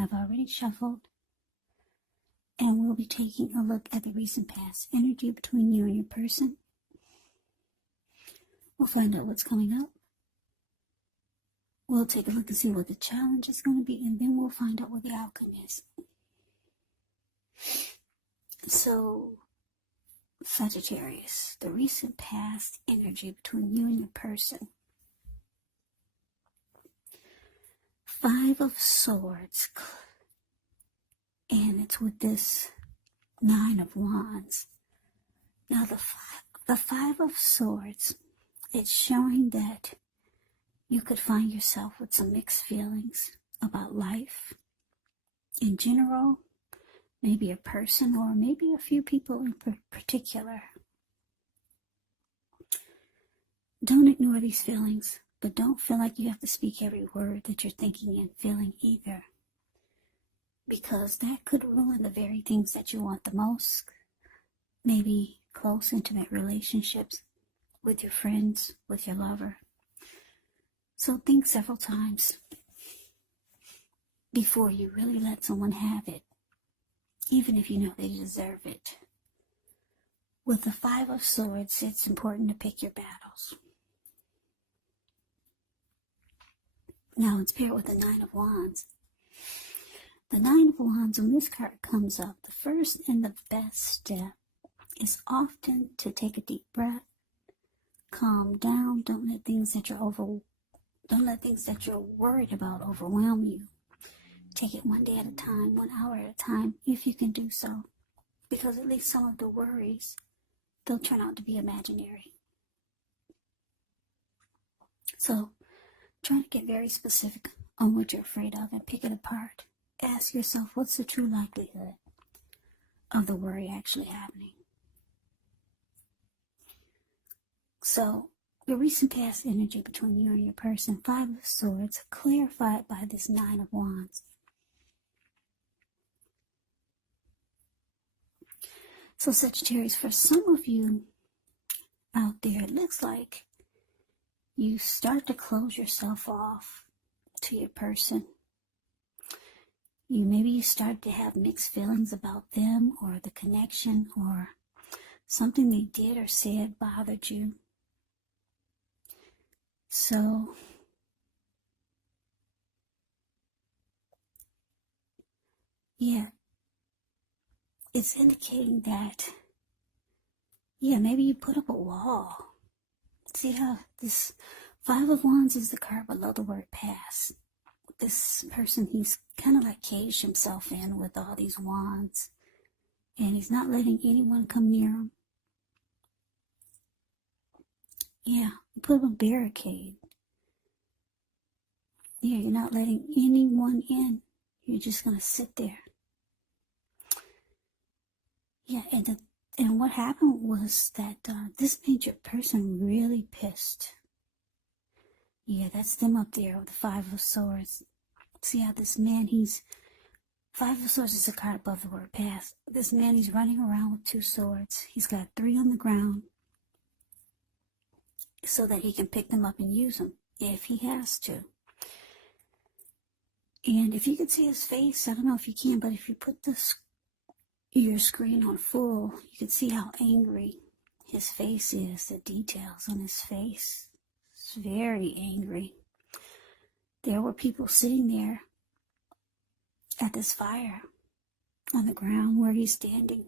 I've already shuffled, and we'll be taking a look at the recent past energy between you and your person. We'll find out what's coming up. We'll take a look and see what the challenge is going to be, and then we'll find out what the outcome is. So, Sagittarius, the recent past energy between you and your person. 5 of Swords, and it's with this 9 of Wands. Now, the 5 of Swords, it's showing that you could find yourself with some mixed feelings about life in general, maybe a person or maybe a few people in particular. Don't ignore these feelings, but don't feel like you have to speak every word that you're thinking and feeling either, because that could ruin the very things that you want the most. Maybe close, intimate relationships with your friends, with your lover. So think several times before you really let someone have it, even if you know they deserve it. With the 5 of Swords, it's important to pick your battles. Now it's paired with the 9 of Wands. The 9 of Wands, when this card comes up, the first and the best step is often to take a deep breath, calm down, don't let things that you're worried about overwhelm you. Take it one day at a time, 1 hour at a time, if you can do so. Because at least some of the worries, they'll turn out to be imaginary. So, try to get very specific on what you're afraid of and pick it apart. Ask yourself, what's the true likelihood of the worry actually happening? So, the recent past energy between you and your person, 5 of Swords, clarified by this 9 of Wands. So Sagittarius, for some of you out there, it looks like you start to close yourself off to your person. Maybe you start to have mixed feelings about them or the connection, or something they did or said bothered you. So, yeah, it's indicating that, maybe you put up a wall. See how this 5 of Wands is the card below the word pass. This person, he's kind of like caged himself in with all these wands, and he's not letting anyone come near him. Yeah, put up a barricade. Yeah, you're not letting anyone in. You're just going to sit there. Yeah, and what happened was that this made your person really pissed. Yeah, that's them up there with the 5 of Swords. See how this man, 5 of Swords is a card above the word pass. This man, he's running around with 2 swords. He's got 3 on the ground so that he can pick them up and use them if he has to. And if you can see his face, I don't know if you can, but if you put your screen on full, you can see how angry his face is, the details on his face. It's very angry. There were people sitting there at this fire on the ground where he's standing.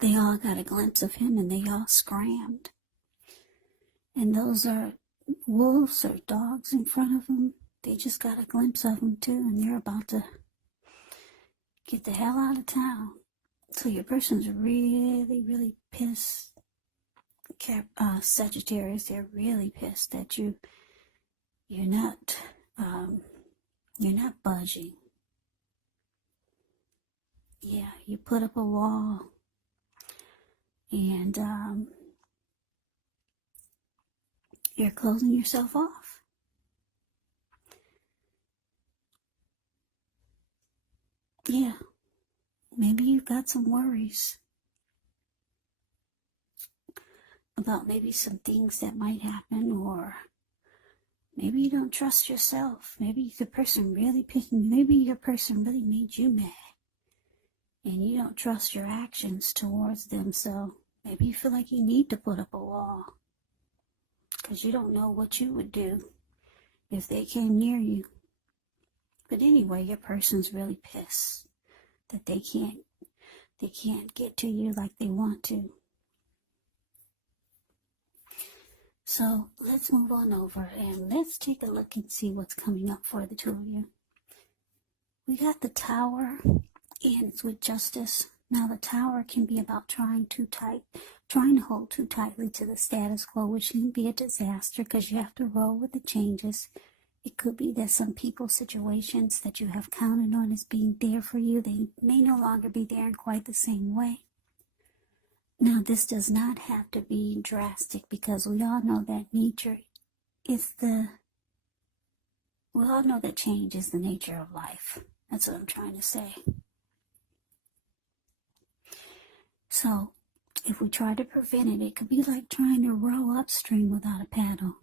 They all got a glimpse of him and they all scrammed. And those are wolves or dogs in front of them. They just got a glimpse of him too, and they're about to get the hell out of town. So your person's really, really pissed. Sagittarius, they're really pissed that you're not budging. Yeah, you put up a wall, and you're closing yourself off. Yeah, maybe you've got some worries about maybe some things that might happen, or Maybe you don't trust yourself. Maybe the person really picking, maybe your person really made you mad. And you don't trust your actions towards them, so maybe you feel like you need to put up a wall. Because you don't know what you would do if they came near you. But anyway, your person's really pissed that they can't get to you like they want to. So let's move on over and let's take a look and see what's coming up for the two of you. We got the Tower, and it's with Justice. Now the Tower can be about trying to hold too tightly to the status quo, which can be a disaster because you have to roll with the changes. It could be that some people, situations that you have counted on as being there for you, they may no longer be there in quite the same way. Now, this does not have to be drastic because we all know that we all know that change is the nature of life. That's what I'm trying to say. So, if we try to prevent it, it could be like trying to row upstream without a paddle.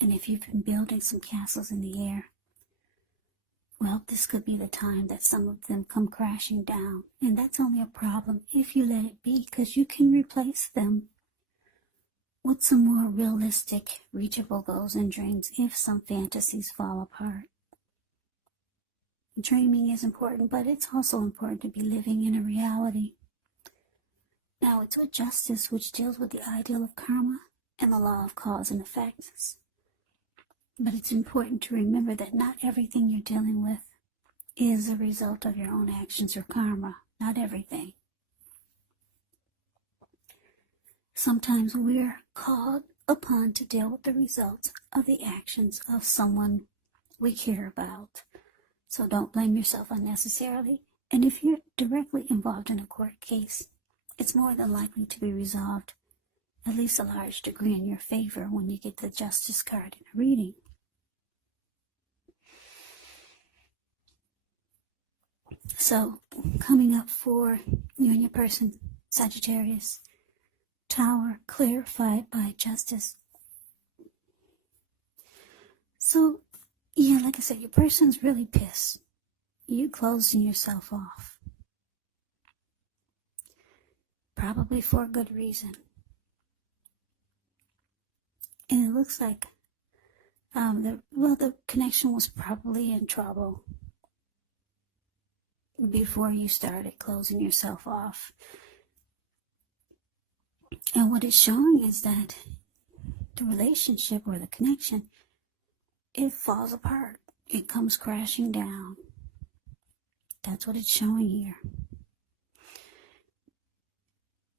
And if you've been building some castles in the air, well, this could be the time that some of them come crashing down. And that's only a problem if you let it be, because you can replace them with some more realistic, reachable goals and dreams if some fantasies fall apart. Dreaming is important, but it's also important to be living in a reality. Now, it's with Justice, which deals with the ideal of karma and the law of cause and effects. But it's important to remember that not everything you're dealing with is a result of your own actions or karma. Not everything. Sometimes we're called upon to deal with the results of the actions of someone we care about. So don't blame yourself unnecessarily. And if you're directly involved in a court case, it's more than likely to be resolved, at least a large degree, in your favor when you get the Justice card in a reading. So, coming up for you and your person, Sagittarius, Tower, clarified by Justice. So, yeah, like I said, your person's really pissed. You closing yourself off. Probably for a good reason. And it looks like the connection was probably in trouble before you started closing yourself off. And what it's showing is that the relationship or the connection, it falls apart. It comes crashing down. That's what it's showing here.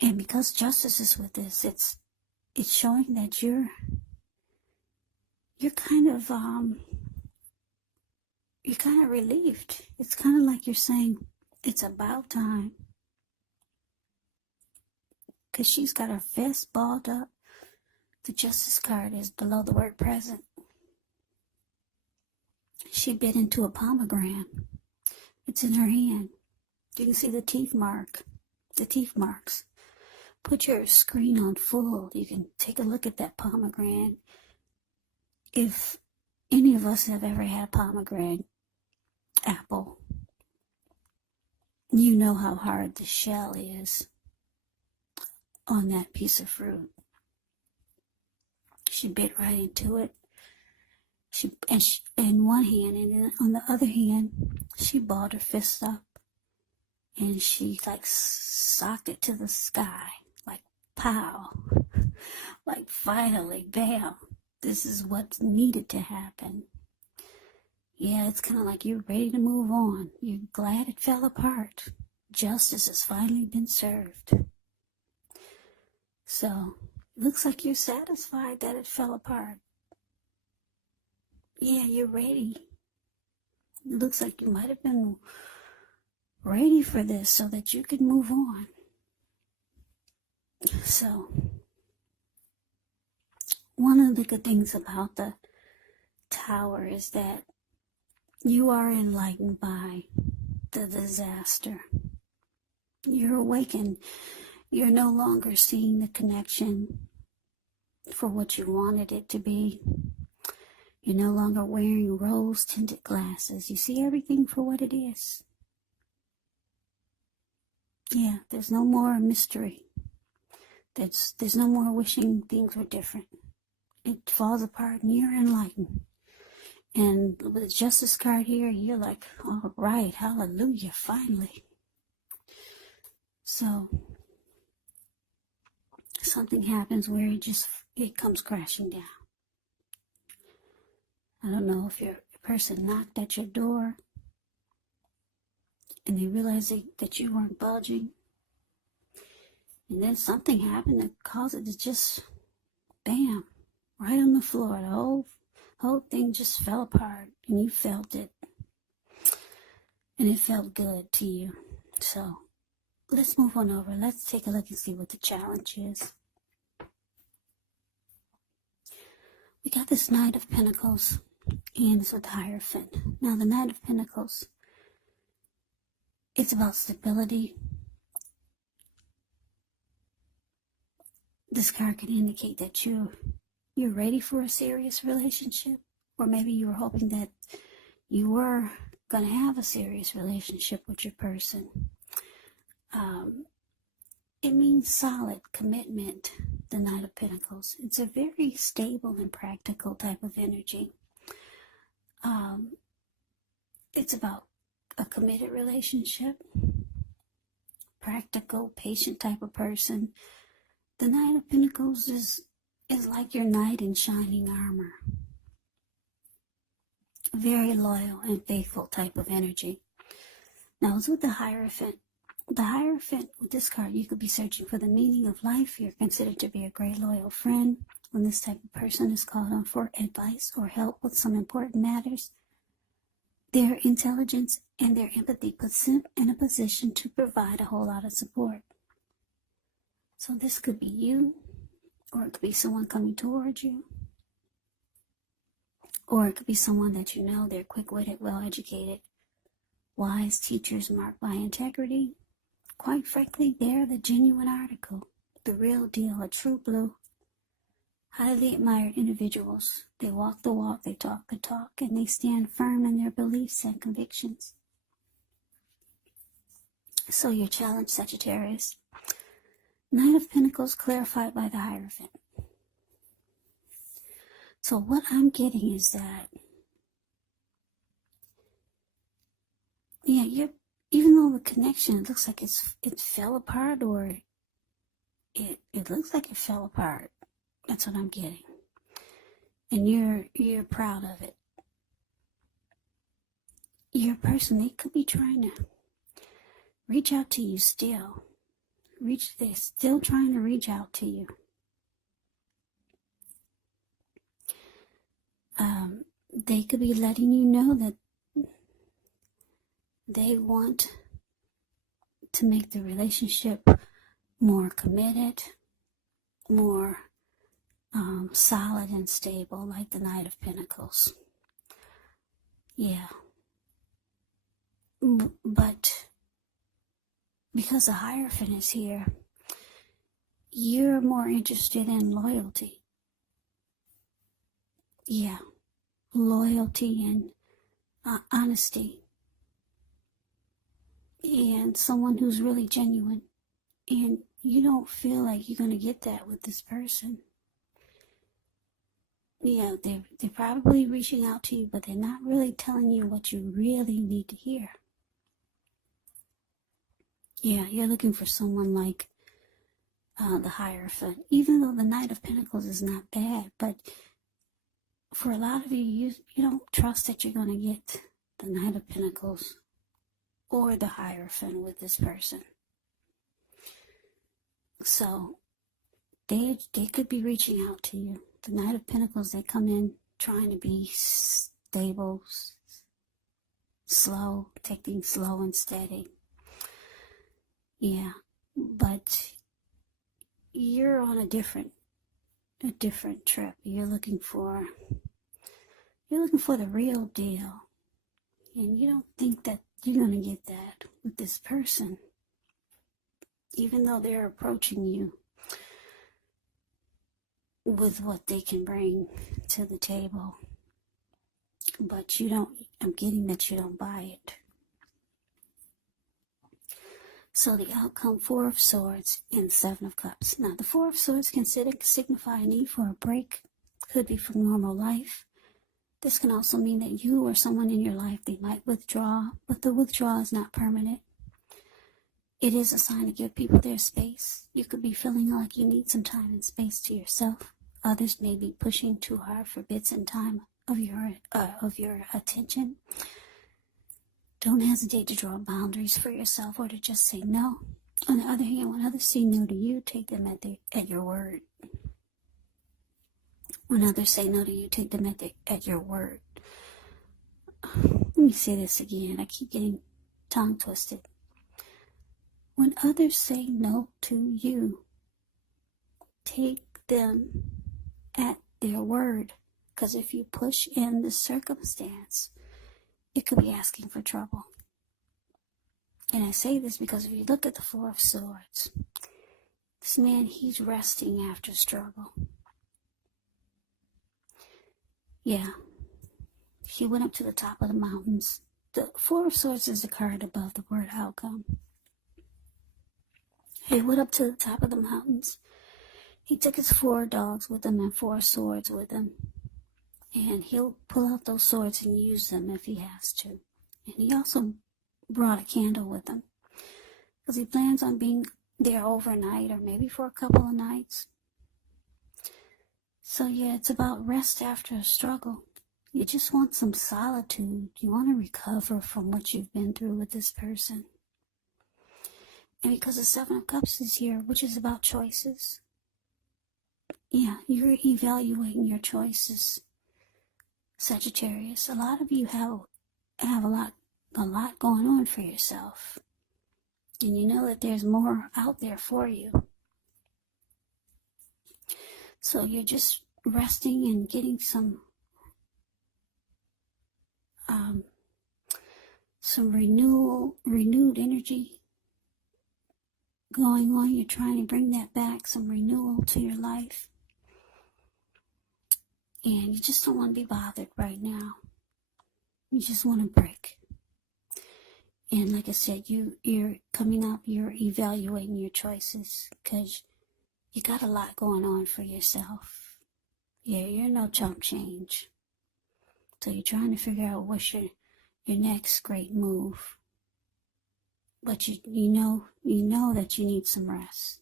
And because Justice is with this, it's showing that you're kind of relieved. It's kind of like you're saying, it's about time. Because she's got her fist balled up. The Justice card is below the word present. She bit into a pomegranate. It's in her hand. You can see the teeth marks. Put your screen on full. You can take a look at that pomegranate. If any of us have ever had a pomegranate apple, you know how hard the shell is on that piece of fruit. She bit right into it. She in one hand, and then on the other hand, she balled her fist up, and she like socked it to the sky, like pow, like finally, bam, this is what needed to happen. Yeah, it's kind of like you're ready to move on. You're glad it fell apart. Justice has finally been served. So, looks like you're satisfied that it fell apart. Yeah, you're ready. It looks like you might have been ready for this so that you could move on. So, one of the good things about the Tower is that you are enlightened by the disaster. You're awakened. You're no longer seeing the connection for what you wanted it to be. You're no longer wearing rose-tinted glasses. You see everything for what it is. Yeah, there's no more mystery. There's no more wishing things were different. It falls apart and you're enlightened. And with the Justice card here, you're like, all right, hallelujah, finally. So something happens where it comes crashing down. I don't know if your person knocked at your door and they realized that you weren't budging. And then something happened that caused it to just, bam, right on the floor. The whole thing just fell apart and you felt it. And it felt good to you. So let's move on over. Let's take a look and see what the challenge is. We got this Knight of Pentacles, and it's with the Hierophant. Now, the Knight of Pentacles, it's about stability. This card can indicate that you're ready for a serious relationship, or maybe you were hoping that you were going to have a serious relationship with your person. It means solid commitment, the Knight of Pentacles. It's a very stable and practical type of energy. It's about a committed relationship, practical, patient type of person. The Knight of Pentacles is like your knight in shining armor. Very loyal and faithful type of energy. Now, it's with the Hierophant. The Hierophant, with this card, you could be searching for the meaning of life. You're considered to be a great loyal friend. When this type of person is called on for advice or help with some important matters, their intelligence and their empathy puts them in a position to provide a whole lot of support. So this could be you, or it could be someone coming towards you, or it could be someone that you know. They're quick-witted, well-educated, wise teachers marked by integrity. Quite frankly, they're the genuine article, the real deal, a true blue. Highly admired individuals. They walk the walk, they talk the talk, and they stand firm in their beliefs and convictions. So your challenge, Sagittarius. Knight of Pentacles clarified by the Hierophant. So what I'm getting is that, yeah, even though the connection, it looks like it fell apart, or it looks like it fell apart. That's what I'm getting. And you're proud of it. Your person, they could be trying to reach out to you still. They're still trying to reach out to you. They could be letting you know that they want to make the relationship more committed, more solid and stable, like the Knight of Pentacles. Yeah. But because the Hierophant is here, you're more interested in loyalty. Yeah. Loyalty and honesty. And someone who's really genuine. And you don't feel like you're going to get that with this person. Yeah, they're probably reaching out to you, but they're not really telling you what you really need to hear. Yeah, you're looking for someone like the Hierophant. Even though the Knight of Pentacles is not bad, but for a lot of you, you don't trust that you're going to get the Knight of Pentacles or the Hierophant with this person. So they could be reaching out to you. The Knight of Pentacles, they come in trying to be stable, slow, take things slow and steady. Yeah, but you're on a different trip. You're looking for the real deal. And you don't think that you're going to get that with this person. Even though they're approaching you with what they can bring to the table. but you don't, I'm getting that you don't buy it. So the outcome, Four of Swords and Seven of Cups. Now the Four of Swords can signify a need for a break. Could be from normal life. This can also mean that you or someone in your life, they might withdraw, but the withdrawal is not permanent. It is a sign to give people their space. You could be feeling like you need some time and space to yourself. Others may be pushing too hard for bits and time of your attention. Don't hesitate to draw boundaries for yourself or to just say no. On the other hand, when others say no to you, take them at your word. When others say no to you, take them at your word. Let me say this again. I keep getting tongue twisted. When others say no to you, take them at their word. Because if you push in the circumstance, it could be asking for trouble. And I say this because if you look at the Four of Swords, this man, he's resting after struggle. Yeah, he went up to the top of the mountains. The Four of Swords is the card above the word outcome. He went up to the top of the mountains. He took his 4 dogs with him and 4 swords with him. And he'll pull out those swords and use them if he has to. And he also brought a candle with him, because he plans on being there overnight or maybe for a couple of nights. So yeah, it's about rest after a struggle. You just want some solitude. You want to recover from what you've been through with this person. And because the Seven of Cups is here, which is about choices. Yeah, you're evaluating your choices, Sagittarius. A lot of you have a lot going on for yourself. And you know that there's more out there for you. So you're just resting and getting some renewed energy going on. You're trying to bring that back, some renewal to your life. And you just don't want to be bothered right now. You just want to break. And like I said, you're coming up, you're evaluating your choices because you got a lot going on for yourself. Yeah, you're no chump change. So you're trying to figure out what's your next great move. But you know that you need some rest.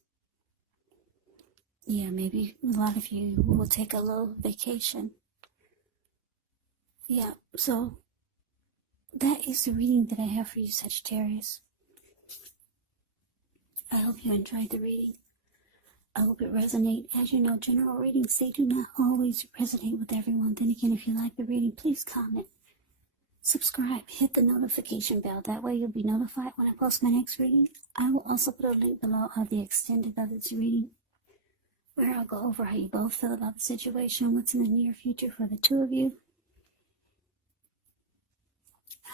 Yeah, maybe a lot of you will take a little vacation. Yeah, so that is the reading that I have for you, Sagittarius. I hope you enjoyed the reading. I hope it resonates. As you know, general readings, they do not always resonate with everyone. Then again, if you like the reading, please comment, subscribe, hit the notification bell. That way you'll be notified when I post my next reading. I will also put a link below of the extended of this reading, where I'll go over how you both feel about the situation, what's in the near future for the two of you,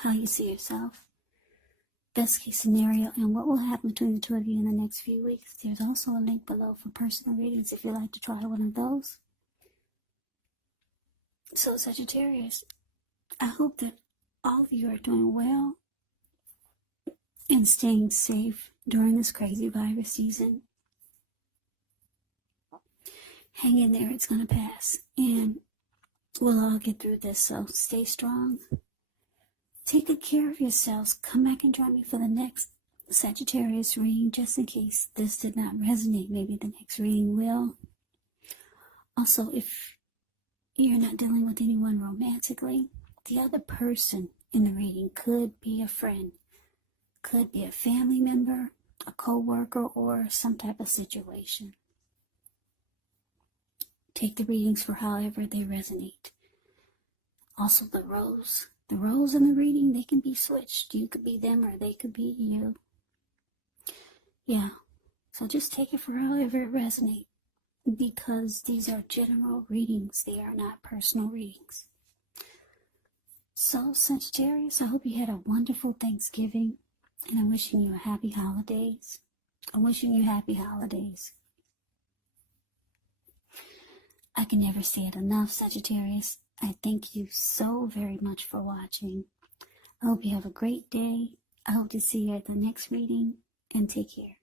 how you see yourself, best case scenario, and what will happen between the two of you in the next few weeks. There's also a link below for personal readings if you'd like to try one of those. So Sagittarius, I hope that all of you are doing well and staying safe during this crazy virus season. Hang in there, it's going to pass, and we'll all get through this, so stay strong. Take good care of yourselves. Come back and join me for the next Sagittarius reading, just in case this did not resonate. Maybe the next reading will. Also, if you're not dealing with anyone romantically, the other person in the reading could be a friend, could be a family member, a co-worker, or some type of situation. Take the readings for however they resonate. Also, the roles in the reading, they can be switched. You could be them or they could be you. Yeah, so just take it for however it resonates, because these are general readings. They are not personal readings. So Sagittarius, I hope you had a wonderful Thanksgiving, and I'm wishing you a happy holidays. I'm wishing you happy holidays. I can never say it enough, Sagittarius. I thank you so very much for watching. I hope you have a great day. I hope to see you at the next reading, and take care.